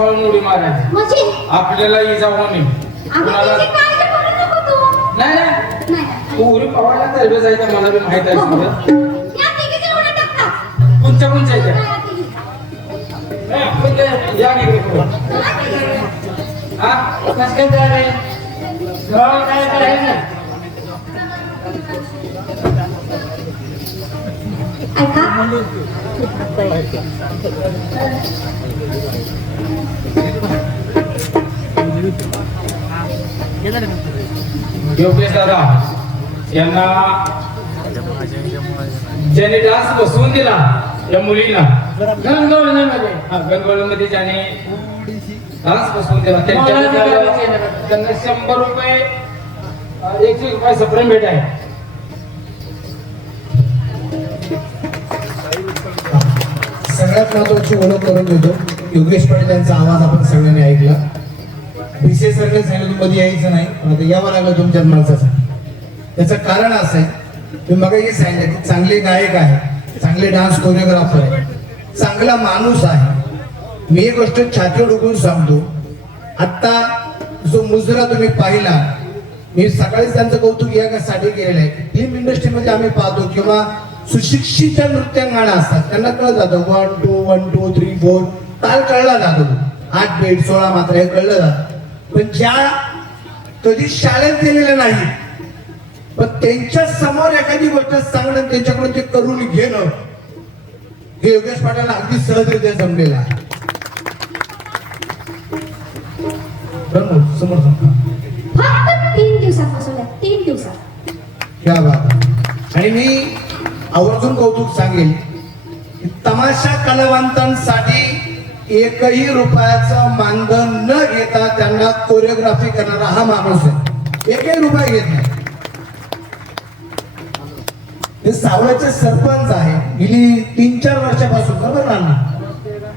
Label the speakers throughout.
Speaker 1: सांभाळून उडी मारायची.
Speaker 2: म्हणजे?
Speaker 1: आपल्याला इजा होणे.
Speaker 2: आम्ही
Speaker 1: कुणाला?
Speaker 2: त्याची काळजी करू नको तू.
Speaker 1: नाही नाही.
Speaker 2: नाही
Speaker 1: तू उडी पवायला तरबे जायचं मला बी माहीत आहे
Speaker 2: हो, हो.
Speaker 1: सगळं
Speaker 2: या तिघीच्या उड्या टाकतात.
Speaker 1: कोणत्या कोणत्या?
Speaker 2: या तिघीच्या.
Speaker 1: आपण ते- या की इकडे. हा? कसं काय तयार आहे? काय आहे? ना
Speaker 2: ऐका.
Speaker 1: योगेश दादा यांना ज्याने डान्स बसवून दिला या मुलीला गणगवळणीमध्ये हा गणगवळणीमध्ये ज्याने डान्स बसवून दिला त्यांच्या त्यांना शंभर रुपये एकशे रुपये सप्रेम भेट आहे.
Speaker 3: सगळ्यात महत्वाची ओळख करून देतो. योगेश पाटील यांचा आवाज आपण सगळ्यांनी ऐकला. विशेष सारखं सांगितलं कधी यायचं नाही पण आता यावं लागलं तुमच्या माणसासाठी. त्याचं कारण असं आहे तुम्ही मग सांगितलं की चांगले गायक आहे चांगले डान्स कोरिओग्राफर आहे चांगला माणूस आहे. मी एक गोष्ट छातीवर डुकून सांगतो आत्ता जो मुजरा तुम्ही पाहिला मी सकाळीच त्यांचं कौतुक यासाठी केलेलं आहे. फिल्म इंडस्ट्रीमध्ये आम्ही पाहतो किंवा सुशिक्षित नृत्यांगणा असतात. त्यांना कळत जातं. One two one two three four ताल कळला जातो. आठ बेट सोळा मात्र हे कळलं जातं. पण ज्या कधी शाळेत गेलेल्या नाही पण त्यांच्यासमोर एखादी गोष्ट सांगणं त्यांच्याकडून ते करून घेणं हे योगेश पाटलांना अगदी सहजरित्या जमलेलं आहे. समोर
Speaker 2: फक्त तीन दिवसापासून तीन दिवसात
Speaker 3: क्या बात आहे. आणि मी आवर्जून कौतुक सांगेल तमाशा कलावंतांसाठी एकही रुपयाचं मानधन न घेता त्यांना कोरिओग्राफी करणारा हा माणूस आहे. एकही रुपया घेत नाही. हे सावळ्याचे सरपंच आहे. गेली तीन चार वर्षापासून बरोबर ना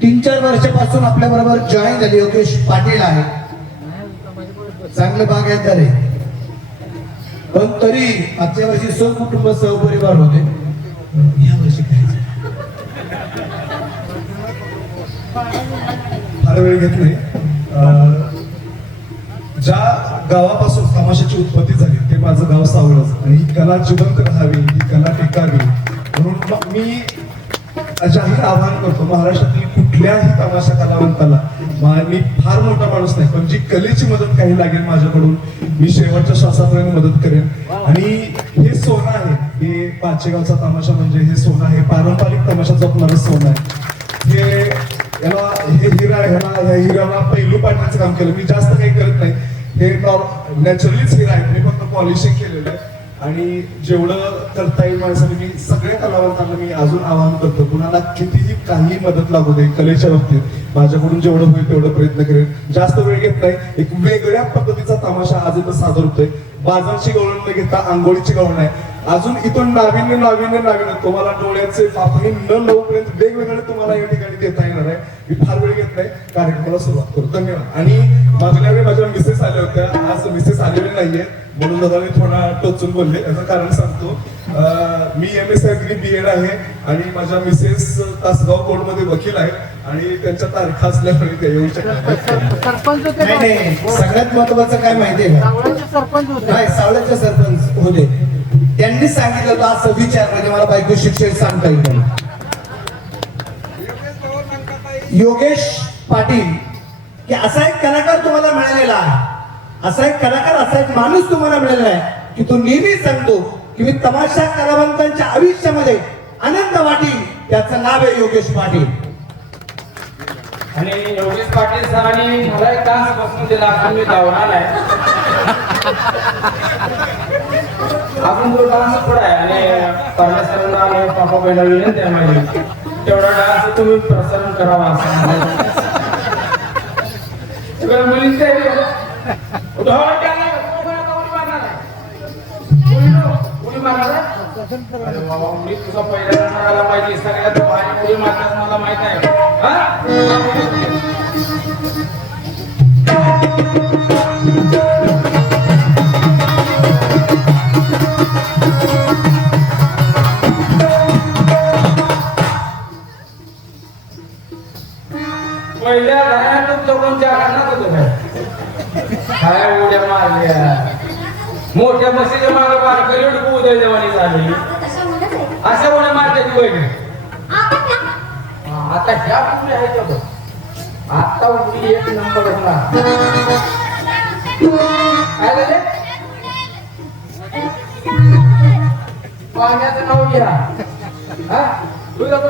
Speaker 3: तीन चार वर्षापासून आपल्या बरोबर जॉईन झाले योगेश पाटील आहे. चांगले बागायतदार आहे पण तरी मागच्या वर्षी सहकुटुंब सहपरिवार होते. ह्या वर्षी काय
Speaker 4: फार वेळ घेत नाही. अं, ज्या गावापासून तमाशाची उत्पत्ती झाली ते माझं गाव सावळच आणि ही कला जिवंत राहावी ही कला टिकावी. म्हणून मग मी जाहीर आवाहन करतो महाराष्ट्रातील कुठल्याही तमाशा कलावंताला मी फार मोठा माणूस नाही पण जी कलेची मदत काही लागेल माझ्याकडून मी शेवटच्या श्वासापर्यंत मदत करेन. आणि हे सोनं आहे हे पाचेगावचा तमाशा म्हणजे हे सोनं आहे पारंपरिक तमाशा जपणारं सोनं आहे. हे याला हे हिरा ह्याला ह्या हिराला पैलू पाडण्याचं काम केलं. मी जास्त काही करत नाही. हे नॅचरलीच हिरा आहे मी फक्त पॉलिशिंग केलेलं आहे. आणि जेवढं करता येईल माझ्यासाठी मी सगळ्या कलावंतांना मी अजून आवाहन करतो कुणाला कितीही काही मदत लागू दे कलेच्या बाबतीत माझ्याकडून जेवढं होईल तेवढं प्रयत्न करेन. जास्त वेळ घेत नाही एक वेगळ्या पद्धतीचा तमाशा आज इथं सादर होतोय. बाजारची गवळण न घेता आंघोळीची गवळण आहे. अजून इथून नाविन्य नाविन्य नाविन्य तुम्हाला डोळ्याचे पापणी न लावूपर्यंत वेगवेगळे तुम्हाला या ठिकाणी देता येणार आहे. मी फार वेळ घेत नाही. कार्यक्रमाला सुरुवात करू. धन्यवाद. आणि मागल्या वेळी माझ्या मिसेस आल्या होत्या. आज मिसेस आलेले नाहीये. म्हणून दादा मी थोडा टोचून बोलले. याचं कारण सांगतो. मी M S agri B Ed आहे आणि माझ्या मिसेस तासगाव कोर्टमध्ये वकील आहेत आणि त्यांच्या तारखा असल्यामुळे ते येऊ शकत नाहीत.
Speaker 5: सरपंच होते
Speaker 3: नाही नाही. सगळ्यात महत्वाचं काय माहितीये का?
Speaker 5: सावळाचे सरपंच होते.
Speaker 3: नाही सावळ्याचे सरपंच होते. त्यांनी सांगितलं होतं असं विचार म्हणजे मला बायको शिक्षक सांगता येईल. योगेश पाटील की असा एक कलाकार तुम्हाला मिळालेला आहे. असा एक कलाकार असा एक माणूस तुम्हाला मिळालेला आहे की तो नेहमी सांगतो की मी तमाशा कलावंतांच्या आयुष्यामध्ये आनंद वाटील. त्याचं नाव आहे योगेश पाटील.
Speaker 1: आणि योगेश पाटील सरांनी मला एक डान्स बसवून दिला अजून मी धावणार आहे. आपण तो डान्स थोडा आहे. आणि पार्ले सरांना आणि पापा बहिणा विनंती आहे माझी तेवढा डान्स तुम्ही प्रसारण करावा असं माझं. उडी मारणार बाबा, मी तुझा पहिला आला पाहिजे. सगळ्यात उडी मला माहीत आहे. काय उड्या मारल्या मोठ्या मशीच्या मागे बारकरी एवढी उदय जवानी झाली अशा उड्या मारतात वैद्य
Speaker 2: आता
Speaker 1: ह्या उड्या आहेत बघ. आता उडी एक नंबर होणार. काय झाले? पाण्याचं नाव घ्या. हा? तुझं.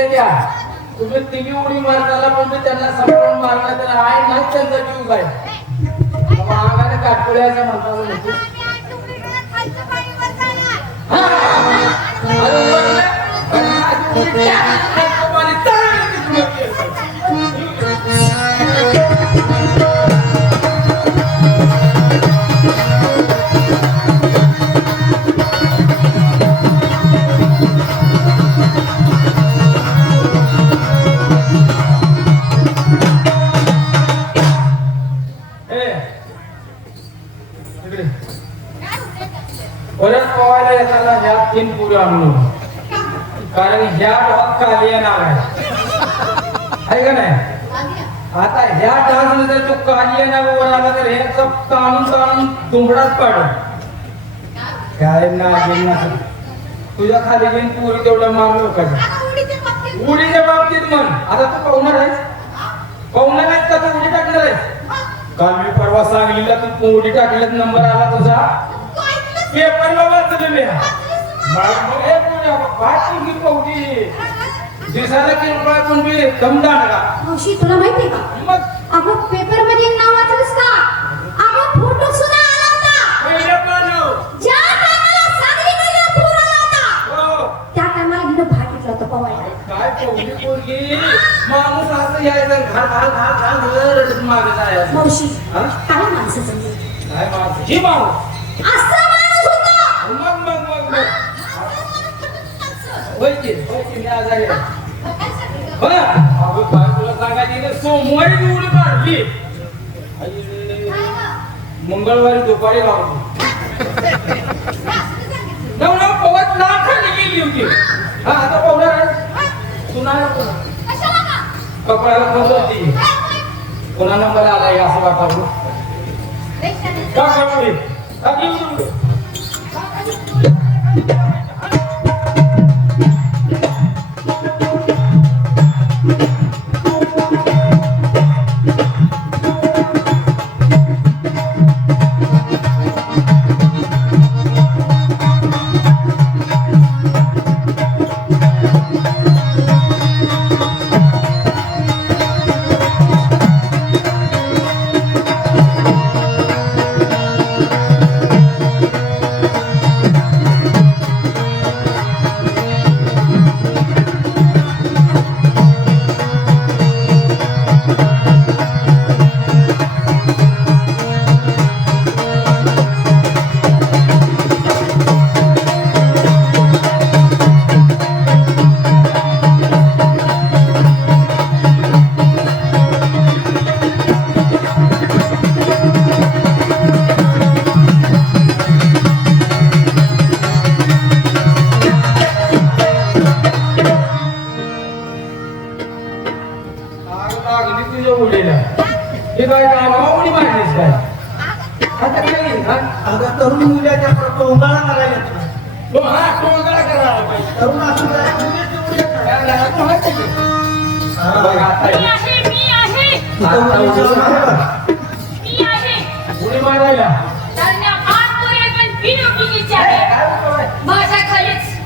Speaker 1: सात द्या तुम्ही तिघी उडी मारताना म्हणजे त्यांना समजावून मारला तर आहे नाही त्यांचा जीव काय महागाने अंगाने काटकोड्याचं म्हणता म्हणतो. खाली येणार आहे आहे का नाही आता ह्या डान्स जर तो काली येण्यावर आला तर ह्याचं ताणून ताणून दुमडाच पाडू काय नाही. तुझ्या खाली घेऊन पुरी तेवढं मागू नका उडीच्या बाबतीत म्हण आता तू पाहुणार आहेस पाहुणार आहेस का तू उडी टाकणार आहेस काल मी परवा सांगलीला तू उडी टाकल्यात नंबर आला तुझा पेपरला वाचलं मी मग मग हे पुण्या, तुझी पाहुणी दिसायला किरकोळ पण मी
Speaker 2: मावशी तुला का?
Speaker 1: मग?
Speaker 2: अगं पेपरमध्ये नाव वाचलंस का? अगं फोटो सुद्धा आला होता.
Speaker 1: पहिलं पाहणं.
Speaker 2: ज्या टायमाला सांगलीमध्ये पूर आला होता.
Speaker 1: हो.
Speaker 2: त्या टायमाला हिनं भाग घेतला होता पवायला
Speaker 1: काय पाहुणी पोरगी? माणूस असं यायचं घाल घाल घाल घाल घाल रडत मागे जायचं
Speaker 2: मावशी
Speaker 1: हा?
Speaker 2: काय माणसाचं?
Speaker 1: काय माणूस? ही माणूस.
Speaker 2: असं माणूस होता.
Speaker 1: मग मग मग मग. होय की होय की मी आजारी आहे बरं अगं काय तुला सांगायची ना सोमवारी मी उडी मारली मंगळवारी दुपारी लावली. नव पवत ना खाली गेली होती. हा आता पवणार आहे. कपड्याला फोन होती? कोणा नंबर आलाय असं वाटावं का कळवली उडी मारायला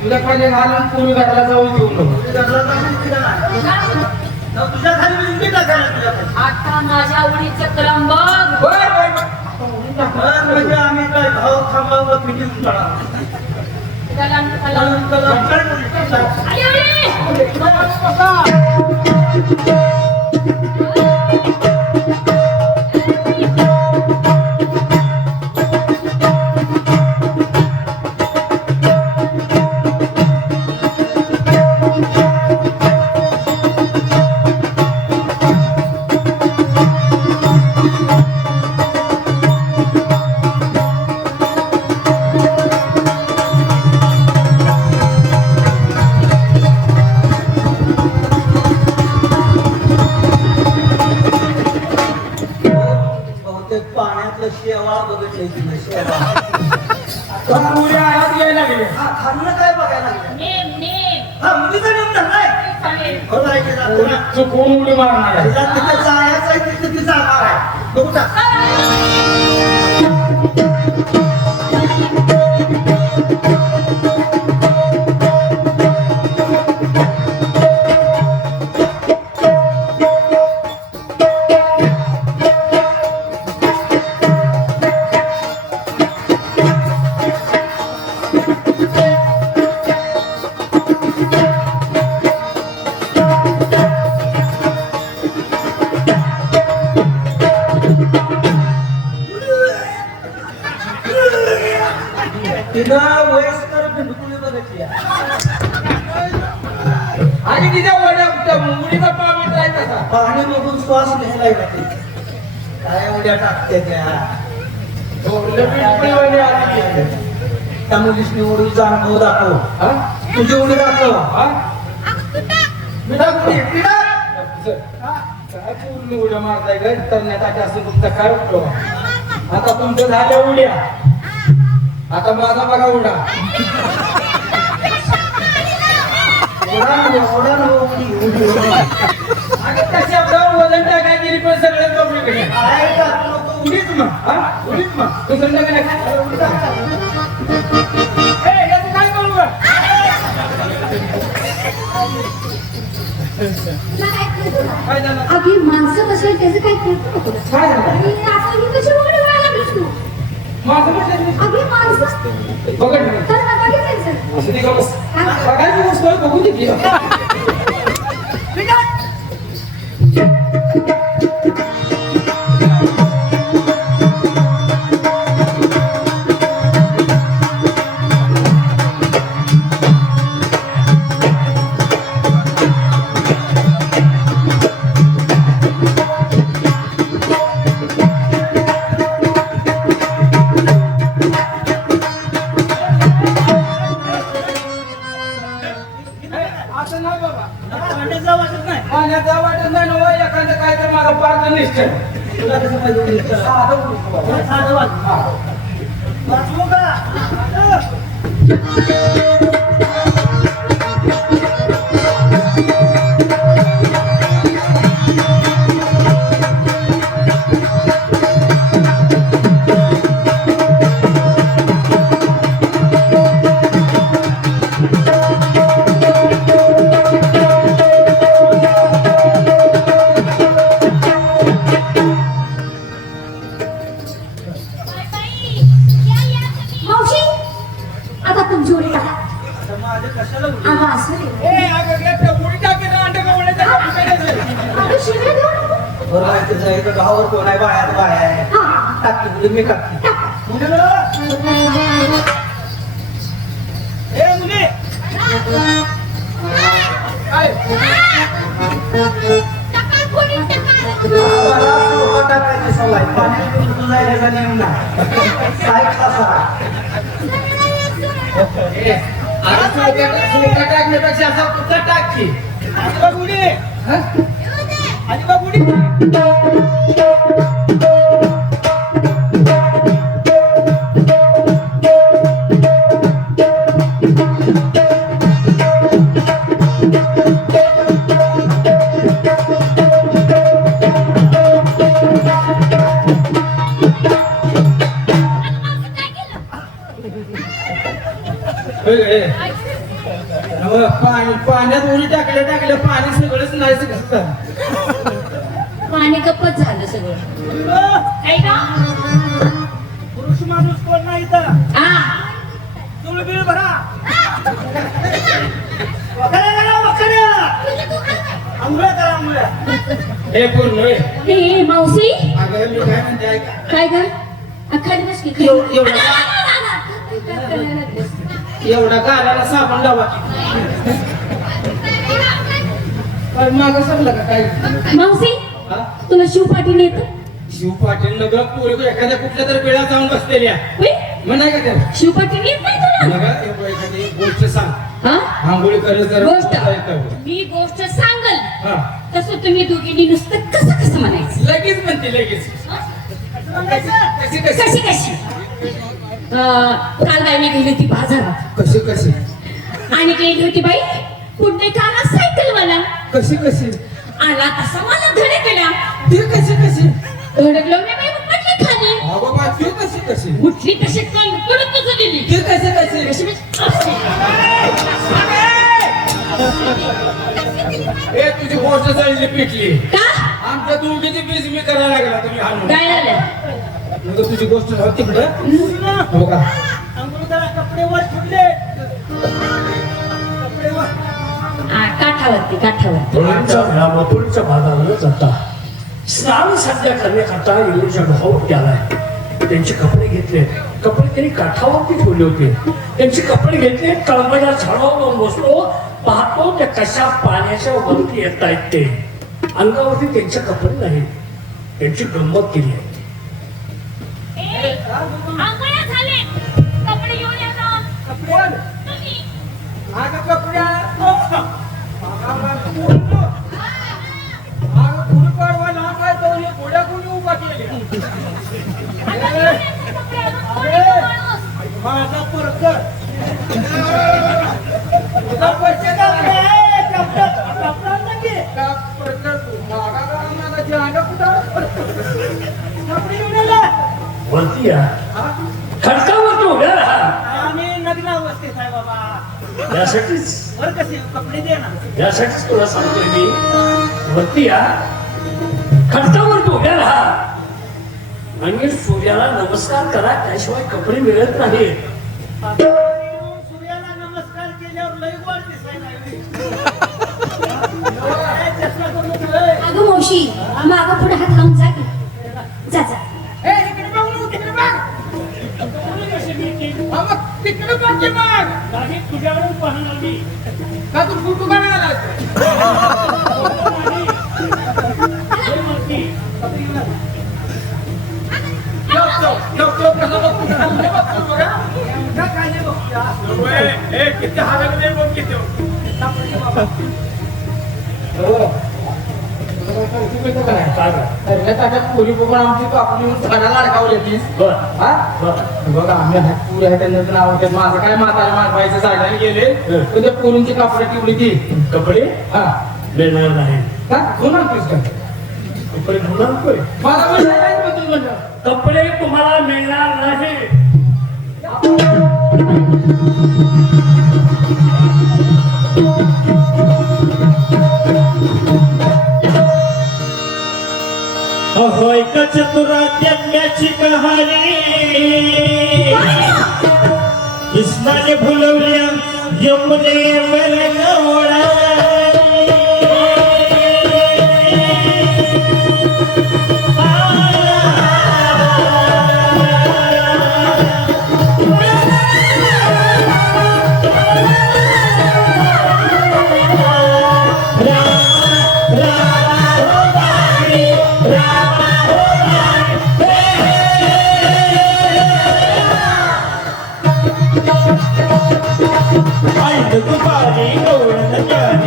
Speaker 1: तुझ्या खाली घालून जाऊ देऊ
Speaker 5: खाली
Speaker 6: आता माझ्या उडीचं क्रम बघ
Speaker 5: म्हणजे आम्ही काय भाव
Speaker 6: थांबा कोण उडी
Speaker 1: मारणार आहे?
Speaker 5: तिला तिथे जायचं आहे तिथे ती जाणार आहे. बघू
Speaker 1: त्या
Speaker 5: मुलीसनी उडी जाणव दाखव
Speaker 1: हा?
Speaker 5: तुझी उडी दाखव
Speaker 1: उड्या मारताय तरण्यासाठी असं तुमचं काय आता तुमचं झाल्या उड्या आता माझा बघा उडा
Speaker 5: उडा उडा उडी, उडी. उडीच मग.
Speaker 1: हा उडीच मग दुसरं नका नका उडी टाका. ए, याचं काय करू ग?
Speaker 2: तुला काय कळतं का?
Speaker 1: काय झालं
Speaker 2: अगे माणसं बसले त्याचं काय कळतं का तुला?
Speaker 1: काय झालं
Speaker 2: अरे, आता ही कशी उघडी व्हायला लागलीस तू?
Speaker 1: माझं म्हटलं नाही.
Speaker 2: अगे माणसं
Speaker 1: बघा ना.
Speaker 2: तर ना बघितलं
Speaker 1: असं नाही का बस बघायची गोष्ट आहे, बघू दे की.
Speaker 5: तुला कसं पाहिजे उडी?
Speaker 2: अगं असं नाही.
Speaker 1: ए, अगं,
Speaker 2: शिव्या देऊ नको.
Speaker 5: गावावर कोण आहे? बाळ आहे.
Speaker 2: हा.
Speaker 5: टाकी उडी मी?
Speaker 2: टाका, कोणी टाका.
Speaker 5: मला सोबत टाकायची सवय. नियम नाही
Speaker 1: ए, टाकण्यापेक्षा असा कुठं टाक की.
Speaker 5: अजिबात उडी
Speaker 1: हा?
Speaker 5: अजिबात उडी
Speaker 1: मागं सरलं का काय?
Speaker 6: मावशी? तुला शिव पाटील येत?
Speaker 1: शिव पाटील नगर पोरी एखाद्या कुठल्या तरी वेळा जाऊन बसलेल्या म्हणाय का त्याला?
Speaker 6: शिव पाटील येत नाही तुला?
Speaker 1: एखादी गोष्ट सांग.
Speaker 6: हा?
Speaker 1: आंघोळी करत
Speaker 6: गोष्ट. मी गोष्ट सांगल. तसं तुम्ही दोघींनी नुसतं कसं कसं म्हणायचं?
Speaker 1: लगेच म्हणते लगेच? कशी कशी
Speaker 6: कशी? काल बाई मी गेली होती बाजारात.
Speaker 3: कशी कशी?
Speaker 6: आणि गेली होती बाई पुढे काला सायकल मला
Speaker 3: कशी कशी?
Speaker 6: आला तसा मला धडकला.
Speaker 3: ती कशी कशी?
Speaker 6: धडकलो मी बाई पडली खाली.
Speaker 3: अगो बा ती कशी कशी?
Speaker 6: उठली तशी काल पडत कसं गेली.
Speaker 3: ती कशी कशी?
Speaker 6: कशी अशी.
Speaker 1: ए तुझी गोष्ट चालली पिटली.
Speaker 6: का?
Speaker 1: आमच्या दोघीची बीज मी करायला लागला तुम्ही हाणून.
Speaker 6: काय झालं?
Speaker 1: मग तुझी गोष्ट राहू तिकडे हो का?
Speaker 5: कपडे वर वर
Speaker 6: काठावरती काठावरती
Speaker 7: मुलांच्या ग्रामापूरच्या भागाला जाता. स्नान सध्या करण्याकरता इंग्लिशचा भाऊ गेलाय त्यांचे कपडे घेतले. कपडे त्यांनी काठावरती ठेवले होते. त्यांचे कपडे घेतले कळंबाच्या झाडावर बसलो पाहतो त्या कशा पाण्याच्या वरती येत आहेत ते. अंगावरती त्यांचे कपडे नाहीत. त्यांची गंमत केली आहे.
Speaker 6: घेऊन
Speaker 5: आला
Speaker 7: वरती? खडकावरती
Speaker 5: आम्ही नग्न अवस्थेत आहे बाबा
Speaker 7: यासाठीच.
Speaker 5: वर कसे? कपडे दे ना.
Speaker 7: यासाठीच तुला सांगतोय मी. वरती या. आणि सूर्याला नमस्कार करा त्याशिवाय कपडे मिळत नाही
Speaker 5: सूर्याला नमस्कार केल्यावर दिसायला.
Speaker 2: अगं मावशी मागं पुढे हात लावून जा
Speaker 5: तिकडे बघ. हा, मग तिकडे बघ की तू ठेव, कसं बघतो? बघतो बघा. का काय नाही बघतो, हा?
Speaker 1: ए किती बघ. पुरी बघून आमची कापली झाडाला अडकावली ती
Speaker 7: बर बर
Speaker 1: बघा आम्ही हात पुरी आहे त्यांचं नाव माझं काय म्हातारा मागवायचं झाडाला गेले पण त्या पुरींची कापडे टिवली ती
Speaker 7: कपडे
Speaker 1: हा
Speaker 7: मिळणार नाही
Speaker 1: का कोण आणतोस का
Speaker 7: कपडे घेऊन आणतोय कपडे तुम्हाला मिळणार नाही.
Speaker 8: अहोय का चतुरा त्याची कहाणी कृष्णाने फुलवल्या यमुनेवर गवळा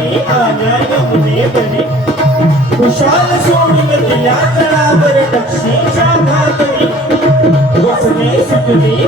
Speaker 8: ज्ञानी आल्या यमुने बरी कुशाल सोडून दिल्या जळावर दक्षिणच्या भागरी वसने सुटली